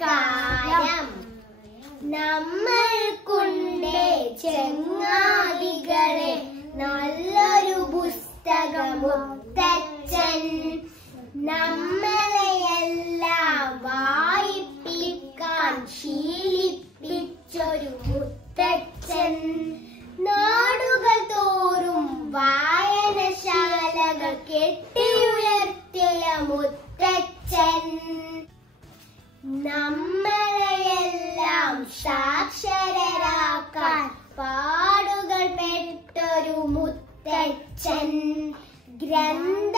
നമസ്കാരം. നമ്മൾക്കുണ്ട് ചങ്ങാതികളെ നല്ലൊരു പുസ്തകം മുത്തച്ഛൻ. നമ്മളെയെല്ലാം വായിപ്പിക്കാൻ ശീലിപ്പിച്ചൊരു മുത്തച്ഛൻ. നാടുകൾ തോറും വായനശാലകൾ കെട്ടിയുയർത്തിയ മുത്തച്ഛൻ. നമ്മളെയെല്ലാം സാക്ഷരരാക്കാൻ പാടുകൾ പെട്ടൊരു മുത്തച്ഛൻ. ഗ്രന്ഥ